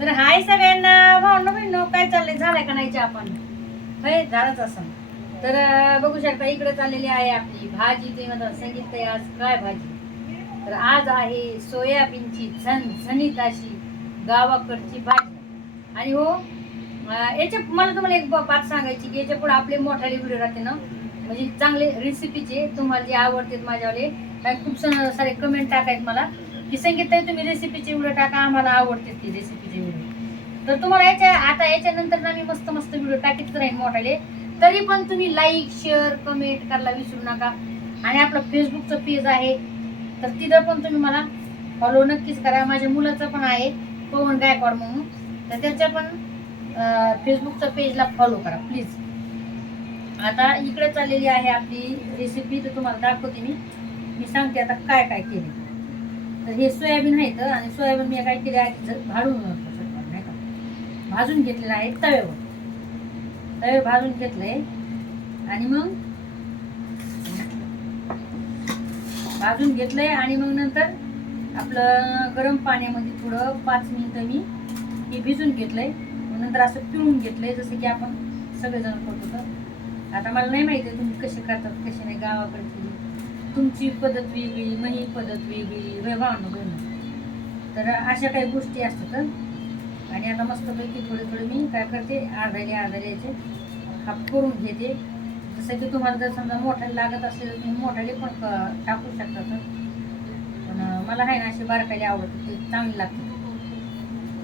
तर हाय सगळ्यांना, भावना बहिणो, काय चाललंय? झालंय का नाही आपण? होय, झालंच असं. तर बघू शकता इकडे चाललेली आहे आपली भाजी. ते मला सांगितलंय आज काय भाजी. तर आज आहे सोयाबीनची झणझणीत अशी गावाकडची भाजी. आणि हो, याच्या मला तुम्हाला एक बात सांगायची की याच्या पुढे आपले मोठाले व्हिडिओ राहते ना, म्हणजे चांगले रेसिपीचे तुम्हाला जे आवडतात माझ्यावाले. काय खूप सारे कमेंट टाकायत मला की संगीत तुम्ही रेसिपीचे व्हिडिओ टाका, आम्हाला आवडते ती रेसिपीचे व्हिडिओ. तर तुम्हाला याच्यानंतर ना मी मस्त मस्त व्हिडिओ टाकीत राहीन मोठाले. तरी पण तुम्ही लाईक शेअर कमेंट करायला विसरू नका. आणि आपलं फेसबुकचं पेज आहे, तर तिथं पण तुम्ही मला फॉलो नक्कीच करा. माझ्या मुलाचं पण आहे पवन गायकवाड म्हणून, तर त्याच्या पण फेसबुकच्या पेजला फॉलो करा प्लीज. आता इकडे चाललेली आहे आपली रेसिपी, तर तुम्हाला दाखवते मी सांगते आता काय काय केले. तर हे सोयाबीन आहे तर, आणि सोयाबीन मी काय केले आहे भाजून घेतलेलं आहे तवे भाजून घेतलंय. आणि मग भाजून घेतलंय आणि मग नंतर आपलं गरम पाण्यामध्ये थोडं 5 मिनिटं मी भिजून घेतलंय. नंतर असं पिळून घेतलंय जसं की आपण सगळेजण करतो. तर आता मला नाही माहिती तुम्ही कसे करतात कसे नाही. गावाकडची तुमची पद्धत वेगळी, मही पद्धत वेगळी, व्यवहार वेगळी. तर अशा काही गोष्टी असतात. आणि आता मस्तपैकी थोडे मी काय करते, अर्ध्याले याचे हाफ करून घेते. जसं की तुम्हाला जर समजा मोठ्याला लागत असेल तर तुम्ही मोठ्याले पण टाकू शकता. पण मला आहे ना असे बारकाले आवडते, ते चांगले लागते.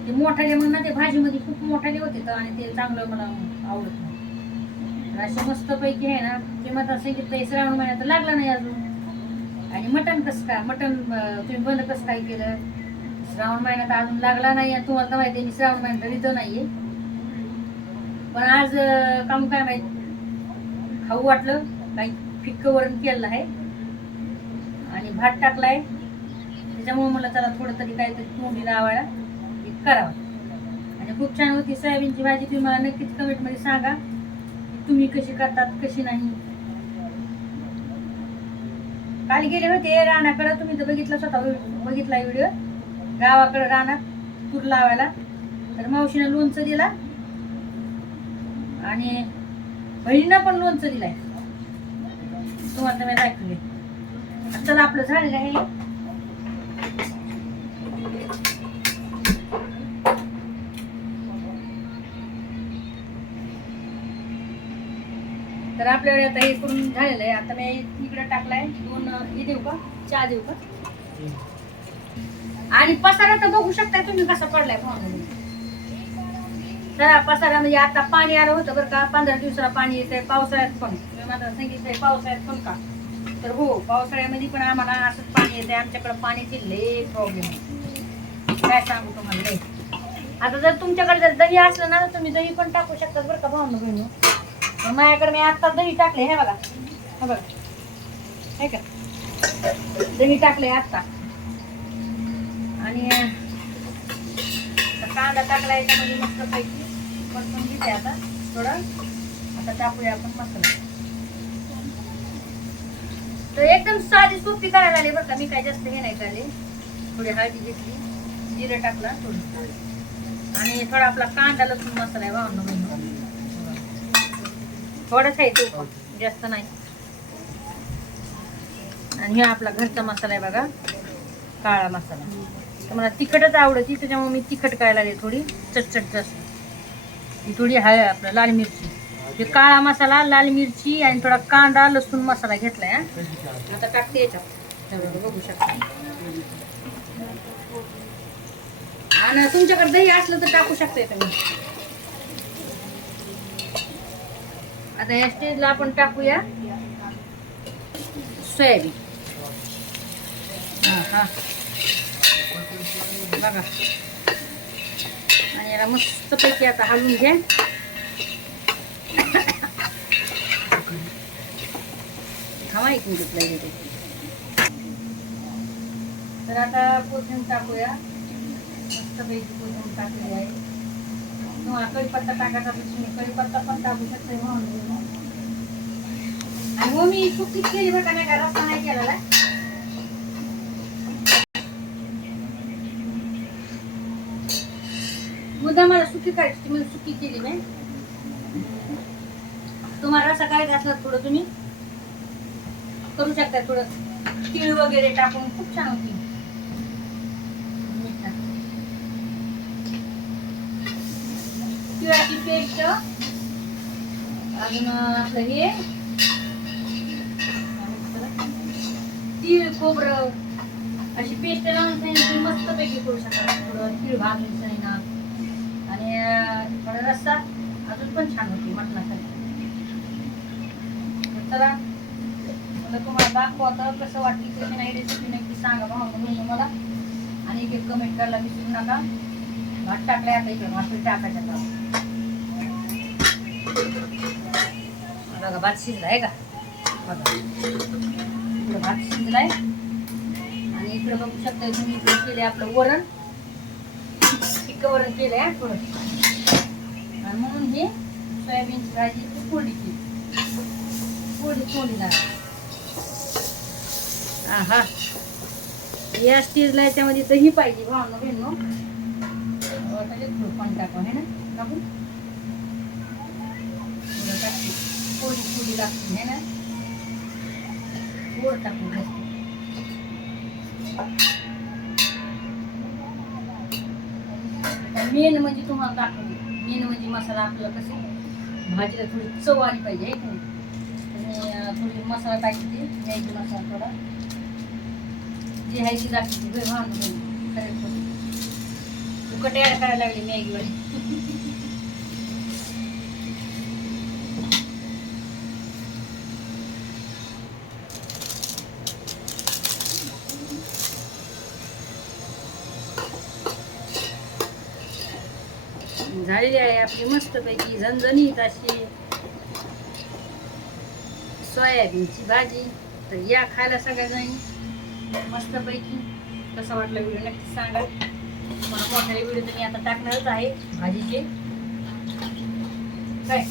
ते मोठाले मग ना ते भाजीमध्ये खूप मोठाले होते तर, आणि ते चांगलं मला आवडत नाही. असे मस्तपैकी आहे ना ते मला सांगितलं श्रावण महिन्यात तर लागला नाही अजून. आणि मटण कसं काय, मटण तुम्ही बंद कसं काय केलं? श्रावण महिन्यात अजून लागला नाही. तुम्हाला तर माहिती आहे मी श्रावण महिन्यात इथं नाहीये. पण आज काम काय माहित खाऊ वाटलं, काही फिक्क वरण केलेलं आहे आणि भात टाकलाय. त्याच्यामुळे मला चला थोडं तरी काहीतरी तोंडी लावायला करावं. आणि खूप छान होती सोयाबीनची भाजी. तुम्ही मला नक्कीच कमेंटमध्ये सांगा तुम्ही कशी करतात कशी नाही. काल गेले होते रानाकडे, तुम्ही तर बघितलं, स्वतः बघितला व्हिडिओ. गावाकडे रानात तूर लावायला. तर मावशीनं लोणचं दिला आणि बहिणीनं पण लोणचं दिलाय. तुम्हाला तर मी दाखवले. चला आपलं झालेलं आहे. तर आपल्याकडे आता हे करून झालेलं आहे. आता मी इकडे टाकलाय 2 हे देऊ का, चहा देऊ का. आणि पसारा तर बघू शकता तुम्ही कसा पडलाय पाहुणे. तर पसारा म्हणजे आता पाणी आलं होतं बरं का, 15 दिवसाला पाणी येतंय. पावसाळ्यात पण मी मला सांगितलंय पावसाळ्यात पण का, तर हो पावसाळ्यामध्ये पण आम्हाला असंच पाणी येतंय. आमच्याकडे पाण्याची लय प्रॉब्लेम आहे, काय सांगू तुम्हाला लय. आता जर तुमच्याकडे जर दही असलं ना तर तुम्ही दही पण टाकू शकतात बरं का भावना बहिणी. माझ्याकडे मी आता दही टाकले, हे बघा हे बघा हे का, दही टाकले आता. आणि कांदा टाकला याच्यामध्ये मस्त पैकी परतून घेते आता थोडं. आता टाकूया आपण मसाला. तर एकदम साधी सोपी करायला आली बरं का. मी काय जास्त हे नाही करले. थोडी हळदी घेतली, जिरं टाकला थोडं, आणि थोडा आपला कांदा लसूण मसाला आहे भावना बहिणी. थोडंच आहे तो पण, जास्त नाही. आणि हा आपला घरचा मसाला आहे बघा, काळा मसाला. तर मला तिखटच आवडते त्याच्यामुळे मी तिखट करायला लागले. थोडी चटचट जास्त, ही थोडी आहे आपलं लाल मिरची, हे काळा मसाला, लाल मिरची आणि थोडा कांदा लसूण मसाला घेतलाय. आता टाकते याच्यात, बघू शकता. आणि तुमच्याकडे दही असलं तर टाकू शकता तुम्ही. आता या स्टेजला आपण टाकूया सोयाबीन. हा बघा, आणि याला मस्तपैकी आता हलवून घ्या. हवा ऐकून घेतला. तर आता कोथिंबीर टाकूया. मस्तपैकी कोथिंबीर टाकलेली आहे. तुम्हाला कढीपत्ता टाकायचा तर तुम्ही कढीपत्ता पण टाकू शकता म्हणून. आणि मग मी सुकीच केली बरं का, नाही का रस्ता नाही केलेला. मुद्दा मला सुकी करायची म्हणून सुकी केली नाही. तुम्हाला रस्सा करायचा असला थोडं तुम्ही करू शकता. थोडं तीळ वगैरे टाकून खूप छान होती. तिळाची पेस्ट, अजून आपलं हे तीळ खोबरं अशी पेस्ट लावून तुम्ही मस्त पैकी करू शकता. थोडं तीळ भाजून ना आणि थोडा रस्सा अजून पण छान होती मटणासाठी. चला मला तुम्हाला दाखवता कसं वाटली कशी नाही रेसिपी नक्की सांगा म्हणून मला. आणि एक कमेंट करायला विसरू नका. भात टाकलाय आता इकडे भात टाकायचा का बघा. भात शिजलाय का बघा. इकडे भात शिजलाय आणि इकडे बघू शकता तुम्ही. इकडे केले आपलं वरण, तिखट वरण केलंय थोडं. आणि म्हणून हे सोयाबीनची भाजी फोडली केली. फोडली लागली. हा या स्टेजला याच्यामध्ये दही पाहिजे भावना बहिणो. थोडं पाणी टाकू आहे ना टाकून फोडी लागते है ना. गोड टाकून मेन म्हणजे तुम्हाला दाखवली. मेन म्हणजे मसाला आपल्याला कसे भाजीला थोडी चव आली पाहिजे आहे की नाही. थोडी मसाला टाकायची मॅगी मसाला थोडा जी आहे ती दाखवते भावना खरं तू कट ॲड करायला लागली मॅगीवाली. झालेली आहे आपली मस्तपैकी झणझणीत अशी सोयाबीनची भाजी. तर या खायला सगळ्याजणी मस्तपैकी. कसा वाटला व्हिडिओ नक्की सांगा. मला मोठ्या व्हिडिओ तर मी आता टाकणारच आहे भाजीचे काय.